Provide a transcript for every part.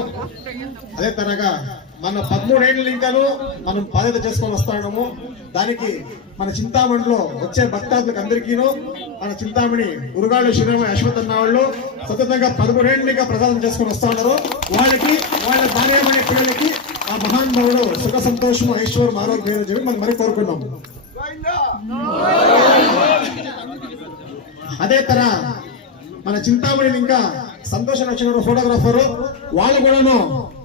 ఉన్నాము. అదే తరగా మన 13 ఏళ్ళ ఇంకాను మనం బాధ్యత చేసుకొని వస్తా ఉన్నాము. దానికి మన చింతామణిలో వచ్చే భక్తాదులకు అందరికీను మన చింతామణి ఉరుగాళ్ళు శ్రీరామ అశ్వత్ అన్న వాళ్ళు సతతంగా 13 ఏళ్ళనిగా ప్రసాదం చేసుకొని వస్తా ఉన్నారు. వాళ్ళకి వాళ్ళ భార్యమణి పిల్లలకి ఆ మహానుభావుడు సుఖ సంతోషం ఐశ్వర్యం ఆరోగ్యం చెప్పి మనం మరి కోరుకున్నాం. అదే తర మన చింతామణిని ఇంకా సంతోషం వచ్చిన ఫోటోగ్రాఫర్ వాళ్ళు కూడాను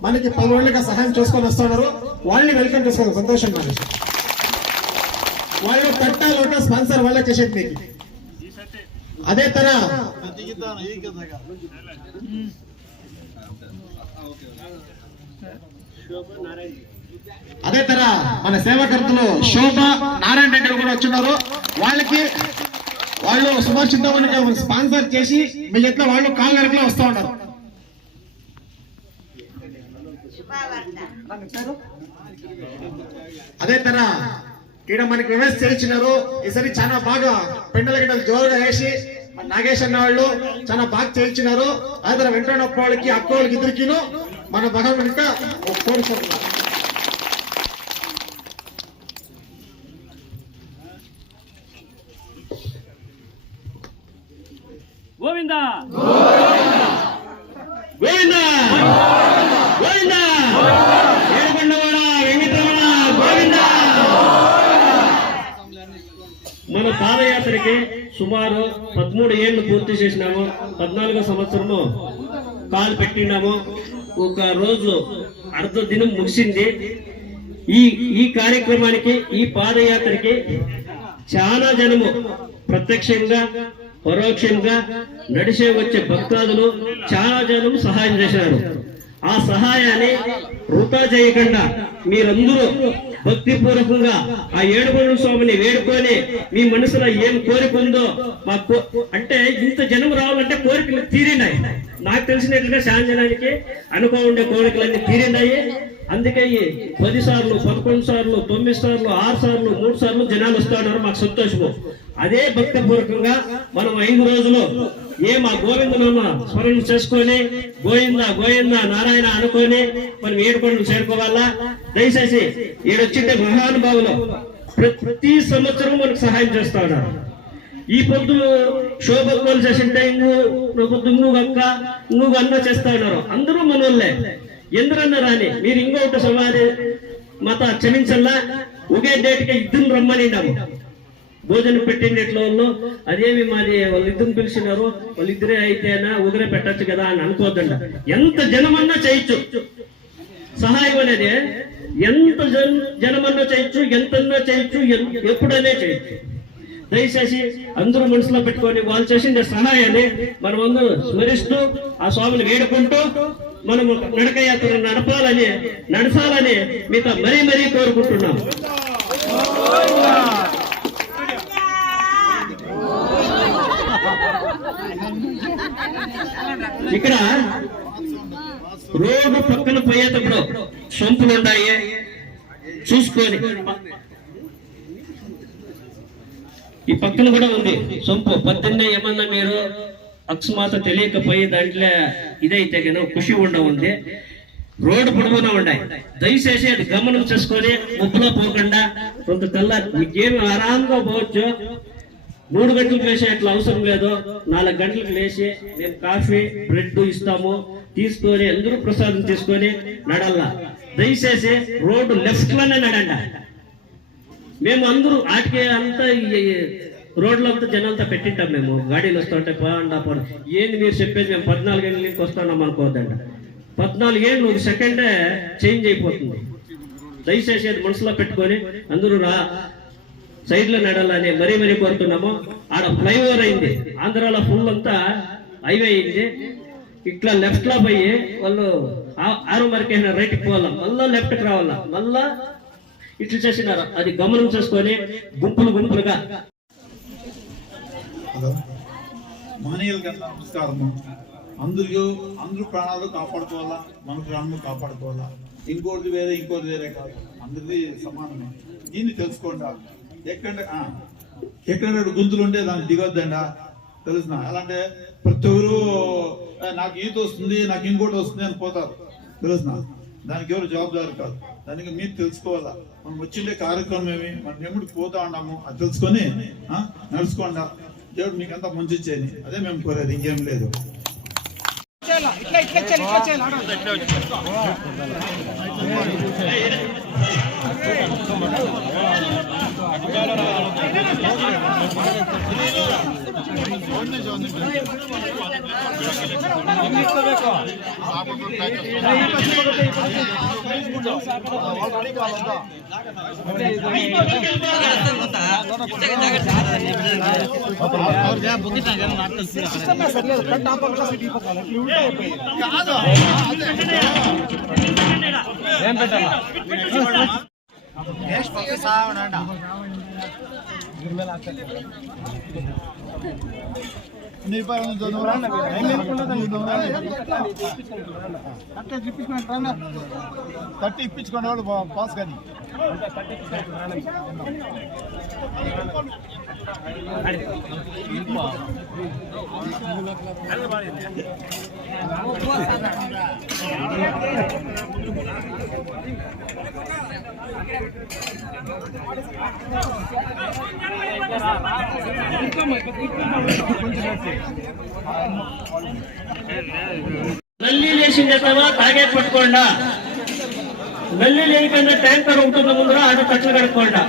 మనకి 10 ఏళ్ళుగా సహాయం చేసుకొని వస్తున్నారు. వాళ్ళని వెల్కమ్ చేసుకోవాలి సంతోషంగా. వాళ్ళు కట్టా లోట స్పాన్సర్ వాళ్ళే చేసేది మీకు. అదే తర మన సేవాకర్తలు శోభ నారాయణ రెడ్డి కూడా వచ్చిన్నారు. వాళ్ళు సుమారు చింతమణికి స్పాన్సర్ చేసి మీ ఎట్లా వాళ్ళు కాళ్ళలో వస్తూ ఉంటారు. అదే తర ఇక్కడ మనకి వ్యవస్థ చేయించినారు. ఈసారి చాలా బాగా పెండల గిడ్డలు జోరుగా వేసి నాగేష్ అన్న వాళ్ళు చాలా బాగా చేయించినారు. అదే వెంటనప్ప వాళ్ళకి అక్క వాళ్ళకి ఇద్దరికిను మన భగవంతునిక కోరుకుంటున్నారు. గోవింద గోవింద గోవింద ఏడుకొండవాడ వెంకటరమణ గోవింద. మన పాదయాత్రకి సుమారు 13 ఏళ్లు పూర్తి చేసినాము. 14వ సంవత్సరము కాలు పెట్టినాము. ఒక రోజు అర్ధ దినం ముగిసింది. ఈ కార్యక్రమానికి ఈ పాదయాత్రకి చాలా జనము ప్రత్యక్షంగా పరోక్షంగా నడిచే వచ్చే భక్తాదులు చాలా జనం సహాయం చేశారు. ఆ సహాయాన్ని వృధా చేయకుండా మీరందరూ భక్తిపూర్వకంగా ఆ ఏడుకొండల స్వామిని వేడుకొని మీ మనసులో ఏం కోరిక ఉందో అంటే ఇంత జనం రావాలంటే కోరికలు తీరినాయి. నాకు తెలిసినట్లుగా చాలా జనానికి అనుకోండే కోరికలన్నీ తీరినాయి. అందుకే 10 సార్లు 11 సార్లు 9 సార్లు 6 సార్లు 3 సార్లు జనాలు వస్తా ఉన్నారు. మాకు సంతోషము. అదే భక్తిపూర్వకంగా మనం 5 రోజులు మా గోవిందనామ స్మరణ చేసుకొని గోవింద గోవింద నారాయణ అనుకొని మనం ఏడుకొండలు చేరుకోవాలా. దయచేసి ఏడొచ్చింటే మహానుభావులు ప్రతి సంవత్సరం మనకు సహాయం చేస్తా ఉన్నారు. ఈ పొద్దు శోభలు చేసింటే ఇంకొద్దు అక్క నువ్వు అన్న చేస్తా ఉన్నారు. అందరూ మనోళ్ళే. ఎందరన్నా రాని మీరు ఇంకొకటి సమాధి మత క్షమించల్లా. ఒకే డేట్కి ఇద్దరు రమ్మనిండాము. భోజనం పెట్టినట్లు అదేమి మాది వాళ్ళిద్దరు పిలిచినారు, వాళ్ళిద్దరే అయితేనా ఉదరే పెట్టచ్చు కదా అని అనుకోద్దండ. ఎంత జనమన్నా చేయొచ్చు సహాయం అనేది. ఎంత జనమన్నా చేయొచ్చు, ఎంతన్నా చేయొచ్చు, ఎప్పుడైనా చేయొచ్చు. దయచేసి అందరూ మనసులో పెట్టుకొని వాళ్ళు చేసిన సహాయాన్ని మనం అందరూ స్మరిస్తూ ఆ స్వామిని వేడుకుంటూ మనము నడక యాత్ర నడపాలని మీతో మరీ మరీ కోరుకుంటున్నాం. ఇక్కడ రోడ్డు పక్కన పోయేటప్పుడు సొంపులు ఉన్నాయి చూసుకొని. ఈ పక్కన కూడా ఉంది సొంపు. పొద్దున్నే ఏమన్నా మీరు అకస్మాత్ తెలియకపోయి దాంట్లో ఇదైతే కనుక ఖుషి ఉంది. రోడ్డు పొడవునా ఉన్నాయి. దయచేసి అది గమనం చేసుకొని ముప్పులో పోకుండా కొంత తెల్ల మీకేమి ఆరాంగా పోవచ్చు. 3 గంటలకు లేచే అట్లా అవసరం లేదు. 4 గంటలకు లేచి మేము కాఫీ బ్రెడ్ ఇస్తాము. తీసుకొని అందరూ ప్రసాదం తీసుకొని నడల్లా. దయచేసి రోడ్డు లెఫ్ట్ లోనే నడండి. మేము అందరూ ఆటికి అంతా రోడ్లో అంతా జనాలతో పెట్టింటాం. మేము గాడీలు వస్తుంటే పోండి ఏంది మీరు చెప్పేది, మేము 14 ఏళ్ళ నుంచి వస్తున్నాం అనుకోవద్దంట. 14 ఏళ్ళు ఒక సెకండే చేంజ్ అయిపోతుంది. దయచేసి అది మనసులో పెట్టుకొని అందరూ సైడ్ లో నడాలని మరీ మరీ కోరుతున్నాము. ఆడ ఫ్లైఓవర్ అయింది, ఆంధ్రాలో ఫుల్ అంతా హైవే అయింది. ఇట్లా లెఫ్ట్ లో పోయి వాళ్ళు 6 వరకైనా రైట్కి పోవాలా, మళ్ళా లెఫ్ట్ కి రావాలా, మళ్ళా ఇట్లా చేసినారు. అది గమనం చేసుకొని గుంపులుగా. మహనీయులకి నమస్కారము. అందరూ ప్రాణాలు కాపాడుకోవాలా, మన ప్రాణాలు కాపాడుకోవాలా. ఇంకోటి వేరే కాదు, అందరిది సమానమే. దీన్ని తెలుసుకోండి. ఎక్కడ గుంతులు ఉంటే దాన్ని దిగొద్దండ తెలుసునా. అలాంటే ప్రతి ఒక్కరు నాకు ఈత వస్తుంది, నాకు ఇంకోటి వస్తుంది అని పోతారు. తెలుసునా? దానికి ఎవరు జవాబుదారు కాదు. దానికి మీరు తెలుసుకోవాలా. మనం వచ్చిండే కార్యక్రమం ఏమి, మనం ఎప్పుడు పోతా ఉన్నాము అది తెలుసుకొని నడుచుకోండా. దేవుడు మీకంతా మంచి చేయని, అదే మేము కోరేది, ఇంకేం లేదు. ఏం పెట్టాలి తట్టి ఇప్పించుకునే వాళ్ళు పాస్ కానీ నల్లి లేచిన చేస్తావా తాగే పట్టుకోండా. నల్లి లేకుండా ట్యాంకర్ ఉంటుంది ముందర ఆడ తట్లు కడుక్కోండా.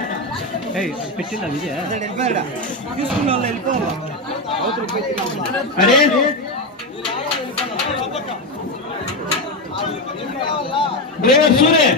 అరే డ్రైవర్ సూర్య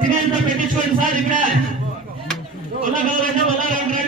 తినేంత పెట్టించుకోండి సార్. ఇక్కడ వల్ల గౌరండి, వల్ల రండి.